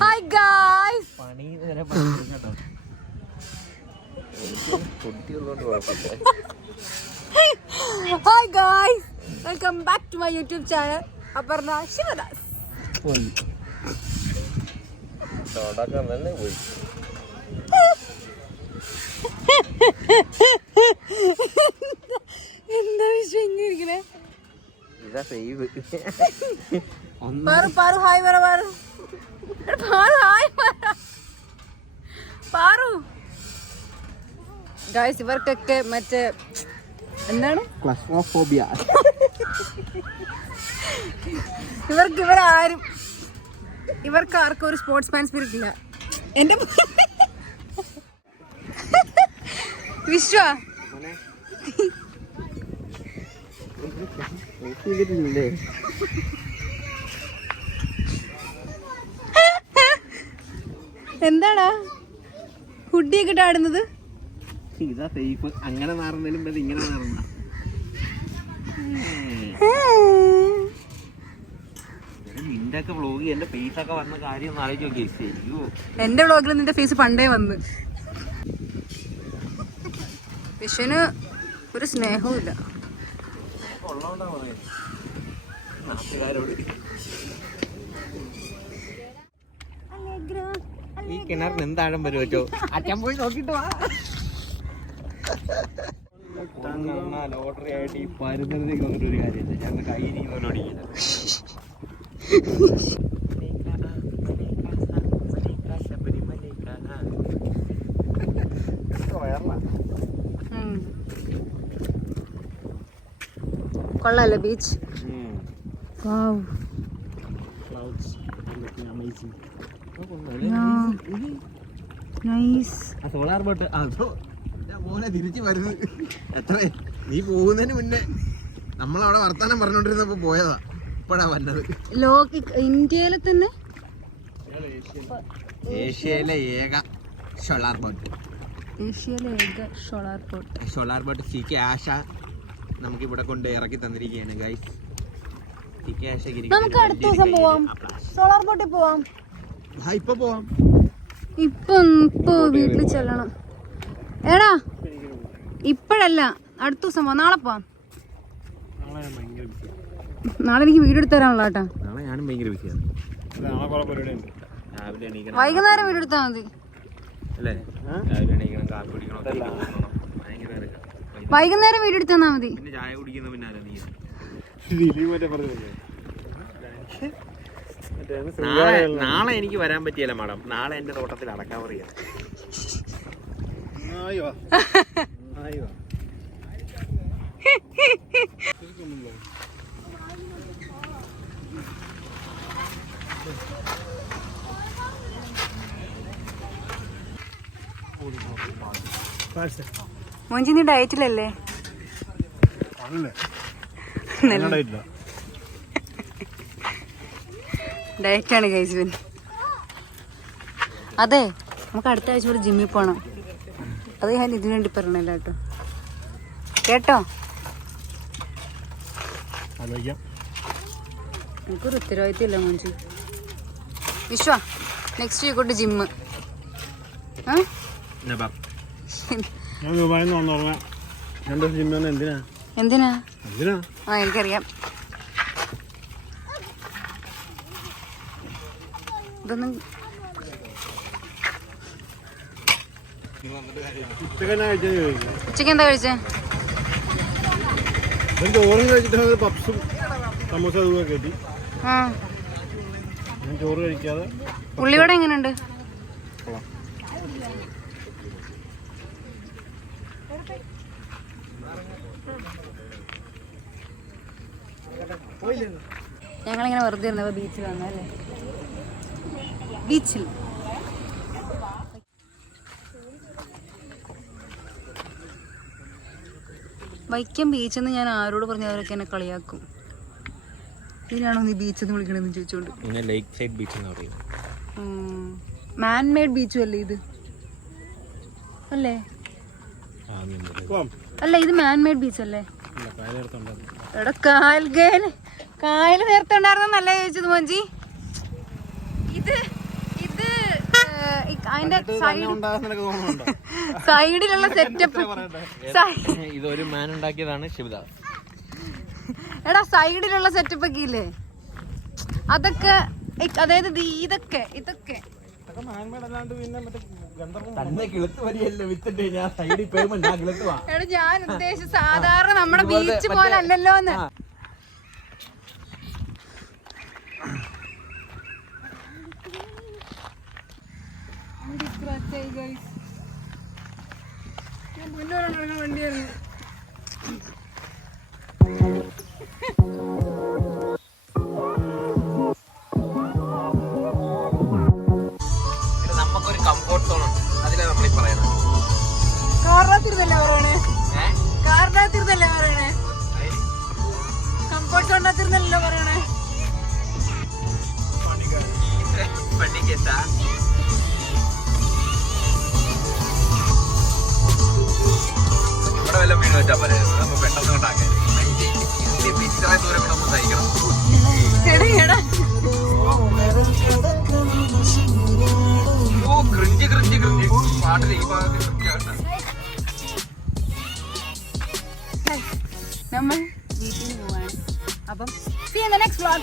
Hi guys. Hi guys, welcome back to my YouTube channel Aparna Shivadas. എന്താ വിഷയം ഇങ്ങനെ? Paru hi പറ. പാറു ഗായ്സ്, ഇവർക്കൊക്കെ മറ്റേ എന്താണ് ക്ലാസ്ട്രോഫോബിയ. ഇവർക്ക് ആർക്കും ഒരു സ്പോർട്സ് മാൻ സ്പിരിറ്റ് ഇല്ല. എന്റെ വിശ്വ എന്താടാ ഹുഡിയൊക്കെ ഇട്ടാടുന്നത്? ഇതാ സേഫ്. അങ്ങനെ മാറുന്നതിലും ഇങ്ങനെ മാറുന്ന നിന്റെയൊക്കെ വ്ളോഗ് എന്റെ ഫേസ് ഒക്കെ വന്ന കാര്യം ഒന്ന് ആലോചിച്ച് നോക്കി. എന്റെ വ്ളോഗിൽ നിന്റെ ഫേസ് പണ്ടേ വന്ന്. വിഷുവിന് ഒരു സ്നേഹവും ഇല്ല. ഈ കിണറിന് എന്താഴം വരും പറ്റോ? അച്ഛൻ പോയി നോക്കിട്ട് വാ. ലോട്ടറി ആയിട്ട് ഈ പരുന്നതിലേക്ക് വന്നിട്ട് ഒരു കാര്യമില്ല. ഞാൻ കൈയിരിക്കുന്നവരോടിക്കില്ല. കൊള്ളാല്ലേ ബീച്ച്? സോളാർ ബോട്ട് മോനെ തിരിച്ചു വരുന്നത് എത്ര നീ പോകുന്നതിന് മുന്നേ നമ്മളവിടെ വർത്താനം പറഞ്ഞോണ്ടിരുന്നപ്പോ പോയതാ. ഇപ്പഴാ വന്നത്. ഇന്ത്യയിലെ തന്നെ ഏഷ്യയിലെ ഏക സോളാർ ബോട്ട്. സോളാർ ബോട്ട് സിക്ക് ആശ നമുക്ക് ഇവിടെ കൊണ്ട് ഇറക്കി തന്നിരിക്കുകയാണ് ഗൈസ്. നമുക്ക് അടുത്ത ദിവസം പോവാം. സോളാർ ബോട്ടിൽ പോവാം. ഇപ്പൊ പോവാം. ഇപ്പൊ വീട്ടിൽ ചെല്ലണം. എടാ ഇപ്പഴല്ല, അടുത്ത ദിവസം പോവാം. നാളെ പോവാം. നാളെ എനിക്ക് വീഡിയോ എടുത്ത് തരാനുള്ള കേട്ടാ. നാളെ ഞാനും ഭയങ്കര ബിസിയാണ്. വൈകുന്നേരം വീഡിയോ എടുത്താൽ മതി. വൈകുന്നേരം വീഡിയോ എടുത്ത് തന്നാ മതി. ചായ കുടിക്കുന്ന പിന്നാലെ നാളെ എനിക്ക് വരാൻ പറ്റിയല്ല മാഡം. നാളെ എന്റെ തോട്ടത്തിൽ അടക്കാൻ പറയാ. മോഞ്ചി നീ ഡയറ്റിലല്ലേ? ഡയറ്റാണ് കഴിച്ചു. അതെ, നമുക്ക് അടുത്ത ആഴ്ച കൂടി ജിമ്മിൽ പോകണം. അത് ഞാൻ ഇതിനു വേണ്ടി പറഞ്ഞല്ല കേട്ടോ. കേട്ടോ, എനിക്കൊരു ഉത്തരവാദിത്വം ഇല്ല മോഞ്ചു. വിശ്വ നെക്സ്റ്റ് വീക്കോട്ട് ജിമ്മ്. എന്തിനാ? ആ എനിക്കറിയാം. ഇതൊന്നും ഉച്ചക്ക് എന്താ കഴിച്ചേ? ചോറും കഴിച്ചിട്ട് പപ്സും സമൂസ കയറ്റി. ചോറ് കഴിക്കാതെ. ഉള്ളിവട എങ്ങനെയുണ്ട്? ഞങ്ങളിങ്ങനെ വെറുതെ ഇരുന്നപ്പോ ബീച്ചിൽ വന്നല്ലേ. ബീച്ചിൽ വൈക്കം ബീച്ചെന്ന് ഞാൻ ആരോട് പറഞ്ഞു അവരൊക്കെ എന്നെ കളിയാക്കും. ഇതിനാണോ നീ ബീച്ചെന്ന് വിളിക്കണെന്ന് ചോദിച്ചോണ്ട്. മാൻ മെയ്ഡ് ബീച്ചും അല്ലേ ഇത്? അല്ലേ? അല്ല, ഇത് മാൻ മെയ്ഡ് ബീച്ച് അല്ലേ? എടാ കായല് നേരത്തെ ഉണ്ടായിരുന്നല്ലേ ചോദിച്ചത് മോഞ്ചി. ഇത് അതിന്റെ നിനക്ക് തോന്നുന്നുണ്ടോ? സൈഡിലുള്ള സെറ്റപ്പ്. ഇതൊരു മാൻ ഉണ്ടാക്കിയതാണ് ശിവദാസ്. എടാ സൈഡിലുള്ള സെറ്റപ്പ് ഒക്കെ ഇല്ലേ അതൊക്കെ, അതായത് ഇതൊക്കെ എടാ ഞാൻ ഉദ്ദേശിച്ച സാധാരണ നമ്മുടെ ബീച്ച് പോലെ അല്ലല്ലോ എന്ന്. വണ്ടിയായിരുന്നു. നമുക്കൊരു കംഫോർട്ട് സോൺ ഉണ്ട്, അതിലാണ് നമ്മൾ ഈ പറയുന്നത്. കാറിനകത്തിരുന്നല്ലേ പറയണേ, കാറിനകത്തിരുന്നല്ലേ പറയണേ, കംഫർട്ട് സോണിനകത്തിരുന്നല്ലോ പറയണേ. ഇവിടെ വല്ല വീണ് വെച്ചാൽ പോലെ നമ്മൾ പെട്ടെന്ന് കൊണ്ടാക്കാൻ ദൂരം നമ്മൾ സഹിക്കണം. ഓ ക്രിഞ്ച് ക്രിഞ്ച് ക്രിഞ്ച് പാട്ടിൽ ഈ ഭാഗത്ത് കൃത്യമായിട്ട് നമ്മൾ വീട്ടിൽ പോവാണ്. അപ്പം see you in the next vlog.